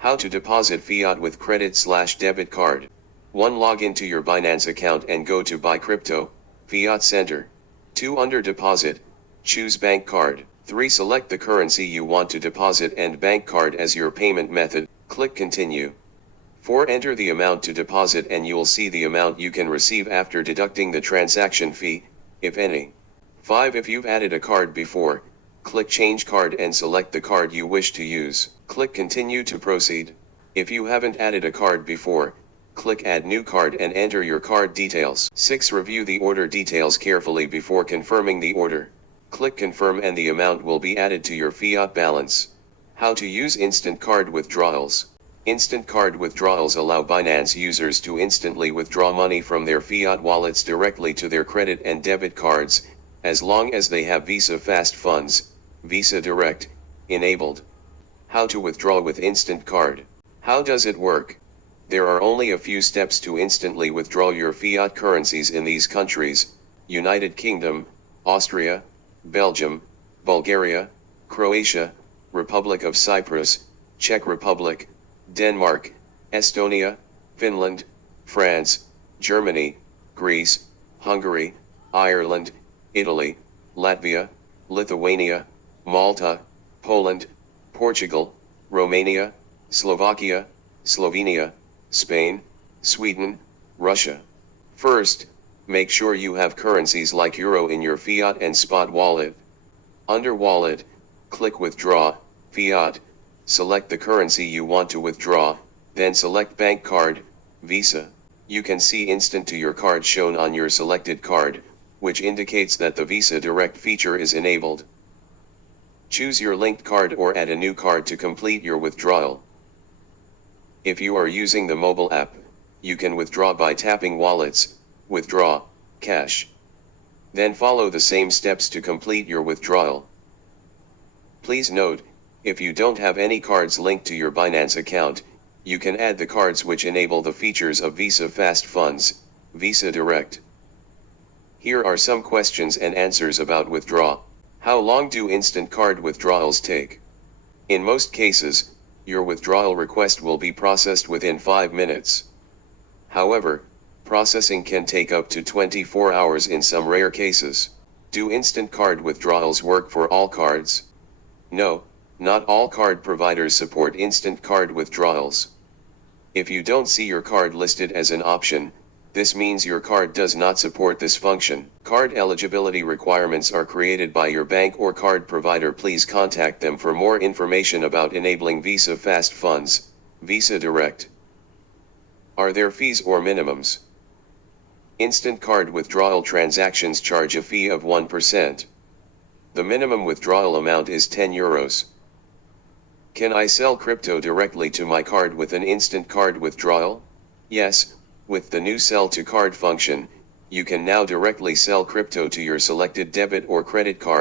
How to deposit fiat with credit/debit card. 1. Log into your Binance account and go to Buy Crypto, Fiat Center. 2. Under Deposit, choose Bank Card. 3. Select the currency you want to deposit and bank card as your payment method, click Continue. 4. Enter the amount to deposit and you'll see the amount you can receive after deducting the transaction fee, if any. 5. If you've added a card before, click Change Card and select the card you wish to use. Click Continue to proceed. If you haven't added a card before, click Add New Card and enter your card details. 6. Review the order details carefully before confirming the order. Click Confirm and the amount will be added to your fiat balance. How to use instant card withdrawals. Instant card withdrawals allow Binance users to instantly withdraw money from their fiat wallets directly to their credit and debit cards, as long as they have Visa Fast Funds, Visa Direct, enabled. How to withdraw with instant card. How does it work? There are only a few steps to instantly withdraw your fiat currencies in these countries: United Kingdom, Austria, Belgium, Bulgaria, Croatia, Republic of Cyprus, Czech Republic, Denmark, Estonia, Finland, France, Germany, Greece, Hungary, Ireland, Italy, Latvia, Lithuania, Malta, Poland, Portugal, Romania, Slovakia, Slovenia, Spain, Sweden, Russia. First, make sure you have currencies like Euro in your fiat and spot wallet. Under Wallet, click Withdraw, Fiat, select the currency you want to withdraw, then select Bank Card, Visa. You can see Instant to your card shown on your selected card, which indicates that the Visa Direct feature is enabled. Choose your linked card or add a new card to complete your withdrawal. If you are using the mobile app, you can withdraw by tapping Wallets, Withdraw, Cash. Then follow the same steps to complete your withdrawal. Please note, if you don't have any cards linked to your Binance account, you can add the cards which enable the features of Visa Fast Funds, Visa Direct. Here are some questions and answers about withdrawal. How long do instant card withdrawals take? In most cases, your withdrawal request will be processed within 5 minutes. However, processing can take up to 24 hours in some rare cases. Do instant card withdrawals work for all cards? No, not all card providers support instant card withdrawals. If you don't see your card listed as an option, this means your card does not support this function. Card eligibility requirements are created by your bank or card provider. Please contact them for more information about enabling Visa Fast Funds, Visa Direct. Are there fees or minimums? Instant card withdrawal transactions charge a fee of 1%. The minimum withdrawal amount is €10. Can I sell crypto directly to my card with an instant card withdrawal? Yes, with the new Sell to Card function, you can now directly sell crypto to your selected debit or credit card.